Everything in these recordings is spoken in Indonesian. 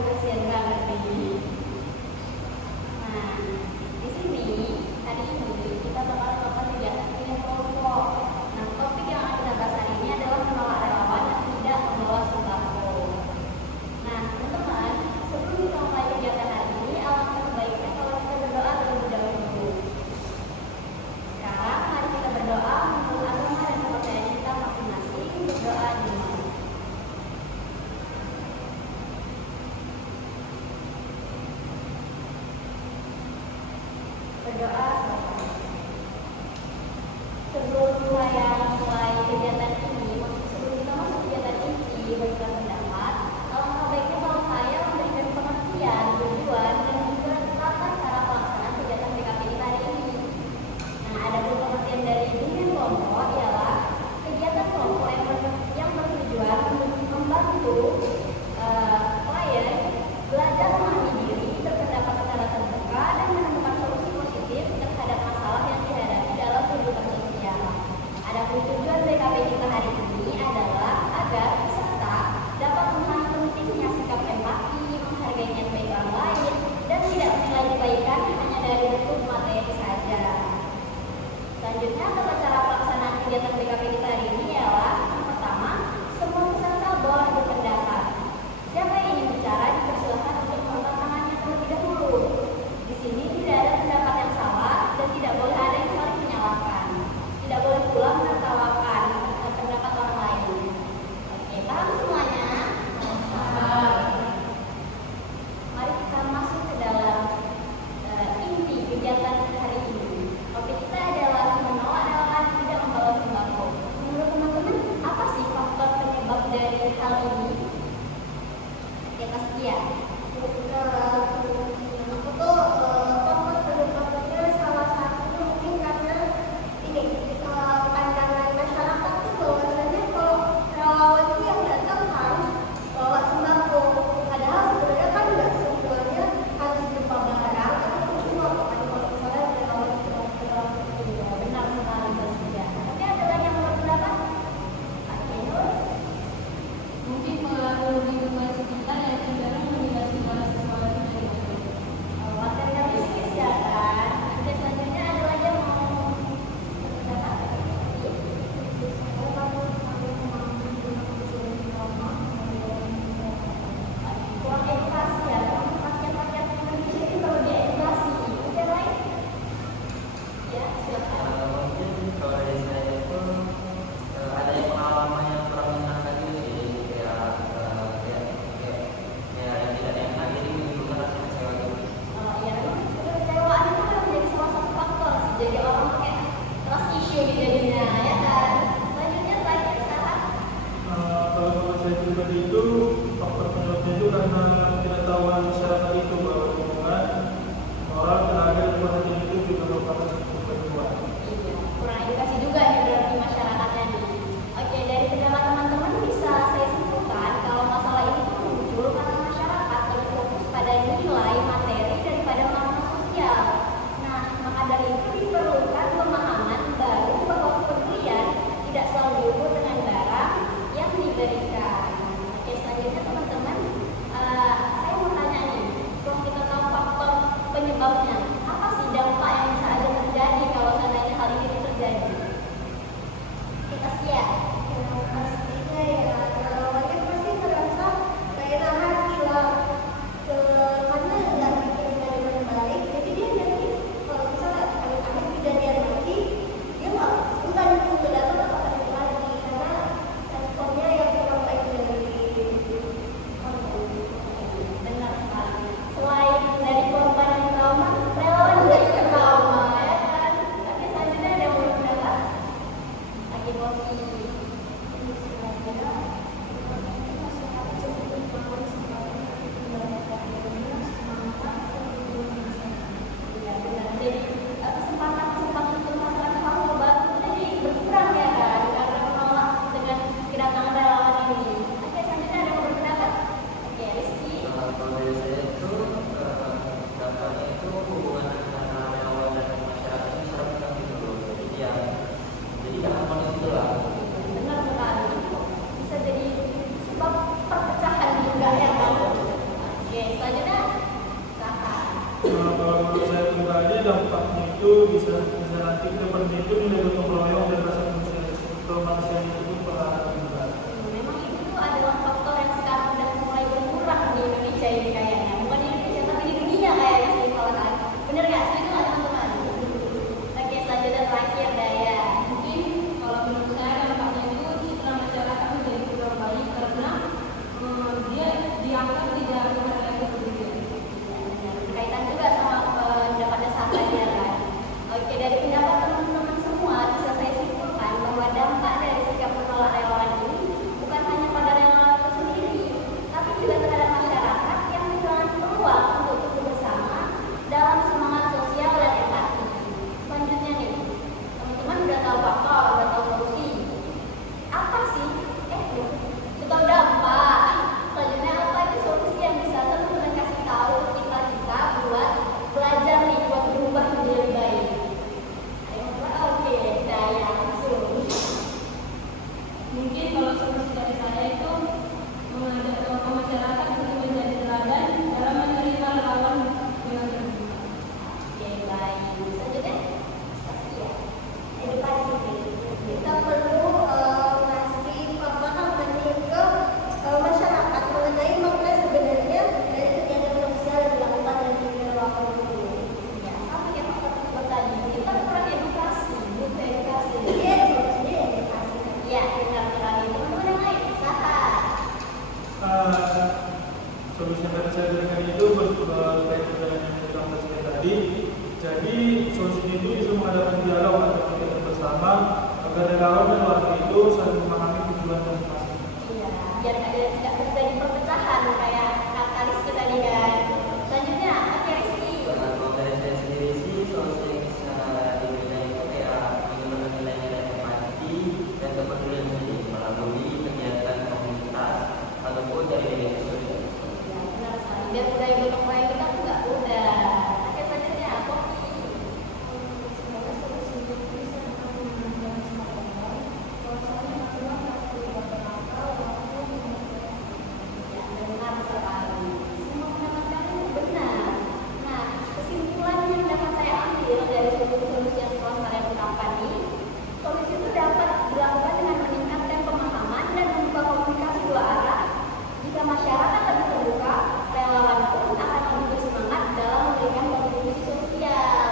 kasihan banget nih. Nah, di sini hari ini kita bakal melakukan kegiatan pilihan kelompok. Nah, topik yang akan kita bahas hari ini adalah menolak relawan yang tidak membawa sembako. Nah, teman-teman, sebelum kita mulai kegiatan hari ini, alangkah baiknya kalau kita berdoa terlebih dahulu. Sekarang, mari kita berdoa menurut agama dan kepercayaan kita masing-masing. Berdoa di rumah. Berdoa sebelum saya mulai kegiatan ini, sebelum kita masuk kegiatan ini berikan pendapat, alangkah baiknya kalau saya memberikan pengertian, tujuan, dan juga tata cara pelaksanaan kegiatan BKP kita hari ini. Nah, ada pengertian dari bimbingan kelompok ialah kegiatan kelompok yang bertujuan untuk membantu klien belajar memahami diri, berpendapat secara terbuka, dan menemukan solusi positif terhadap masalah yang dihadapi dalam kehidupan sosial. Adapun tujuan BKP kita hari ini adalah agar peserta dapat memahami pentingnya sikap empati, menghargai niat baik orang lain, dan tidak menilai kebaikan hanya dari bentuk materi saja. Selanjutnya, tata cara pelaksanaan kegiatan BKP kita hari ini ialah yang pertama, semua peserta boleh berpendapat. Siapa yang ingin bicara dipersilakan untuk mengangkat tangannya terlebih dahulu. Di sini tidak ada pendapat yang salah dan tidak boleh ada yang saling menyalahkan. Tidak boleh pula menertawakan pendapat orang lain. Oke, paham semuanya? Mari kita masuk ke dalam inti kegiatan hari ini. Topik kita adalah menolak relawan tidak membawa sembako. Menurut teman-teman, apa sih faktor penyebab dari hal ini? Kita sekian. Aku tuh faktor penyebabnya salah satu mungkin karena ini pandangan masyarakat tuh bahwasanya kalau relawan itu yang datang harus bawa sembako, padahal sebenarnya kan nggak semuanya harus berupa barang ataupun cuma kalau misalnya relawan itu Benar sekali bersedia. Tapi ada lagi yang berpendapat? Pak Nur? Mungkin pengaruh lingkungan sekitar yang cenderung menilai segala sesuatu menurut saya pribadi dampaknya itu bisa nanti ke depan itu menjadi gotong royong dan rasa kemanusiaan itu pun perlahan juga. Memang itu tuh adalah faktor yang sekarang udah mulai berkurang di Indonesia ini kayaknya. Bukan di Indonesia tapi di dunia kayaknya sih kalau kan. Bener nggak? Setuju nggak teman-teman? Oke, selanjutnya terakhir Daya. Mungkin kalau menurut saya dampaknya itu citra masyarakat menjadi kurang baik karena dia dianggap tidak menghargai kepedulian. Berkaitan juga sama pendapatnya Sandra ya kan. Oke, dari pendapat teman-teman semua bisa saya simpulkan bahwa dampak dari sikap menolak relawan ini bukan hanya pada relawan itu sendiri, tapi juga terhadap masyarakat yang kehilangan peluang untuk tumbuh bersama dalam semangat sosial dan empati. Selanjutnya nih, teman-teman udah tahu bakal, udah tahu solusi. Apa sih? Itu tahu dampak. Selanjutnya apa aja solusi yang bisa teman-teman kasih tahu kita buat belajar nih, buat berubah menjadi lebih baik. Oke, Daya langsung. Mungkin kalau solusi dari saya itu mengajak tokoh masyarakat untuk menjadi teladan dalam menerima relawan dengan terbuka. Oke, baik. Selanjutnya, Saskia. Edukasi. Kita perlu ngasih pemahaman nih ke masyarakat mengenai makna sebenarnya dari kegiatan sosial yang dilakukan dan relawan itu. Ya, sama kayak faktor kedua tadi. Kita kurang edukasi, butuh edukasi. Iya, maksudnya edukasi. Ya, benar sekali. Teman-teman yang lain, Saha. Solusi yang tadi saya berikan itu berkaitan dengan yang dibilang Saskia tadi. Jadi solusinya itu bisa mengadakan dialog atau kegiatan bersama agar relawan dan warga itu saling memahami tujuan masing-masing. Iya, biar tidak terjadi perpecahan kayak kata Rizky tadi kan. Selanjutnya, oke Rizky. Kalau dari saya sendiri sih solusi yang bisa diberikan itu kayak bagaimana nilai-nilai empati dan kepedulian ini melalui kegiatan komunitas ataupun dari media sosial. Ya, benar sekali. Biar budaya gotong royong kita tuh nggak mudah. Oke, selanjutnya, Poppy. Semoga solusi itu bisa menjadi semakin baik. Kalau soalnya masalah waktu berapa waktu Ya, benar sekali. Semua pendapat kalian benar. Nah, kesimpulan yang dapat saya ambil dari solusi-solusi yang telah kalian ungkapkan ini, solusi itu dapat dilakukan dengan meningkatkan pemahaman dan membuka komunikasi dua arah. Jika masyarakat lebih terbuka, relawan pun akan lebih bersemangat dalam memberikan kontribusi sosial.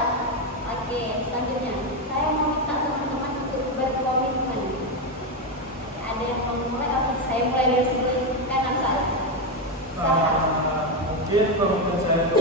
Oke, selanjutnya saya mau minta teman-teman untuk berkomitmen. Ada yang mau mulai? Oke, saya mulai dari sebelah kanan saya. Mungkin komitmen saya itu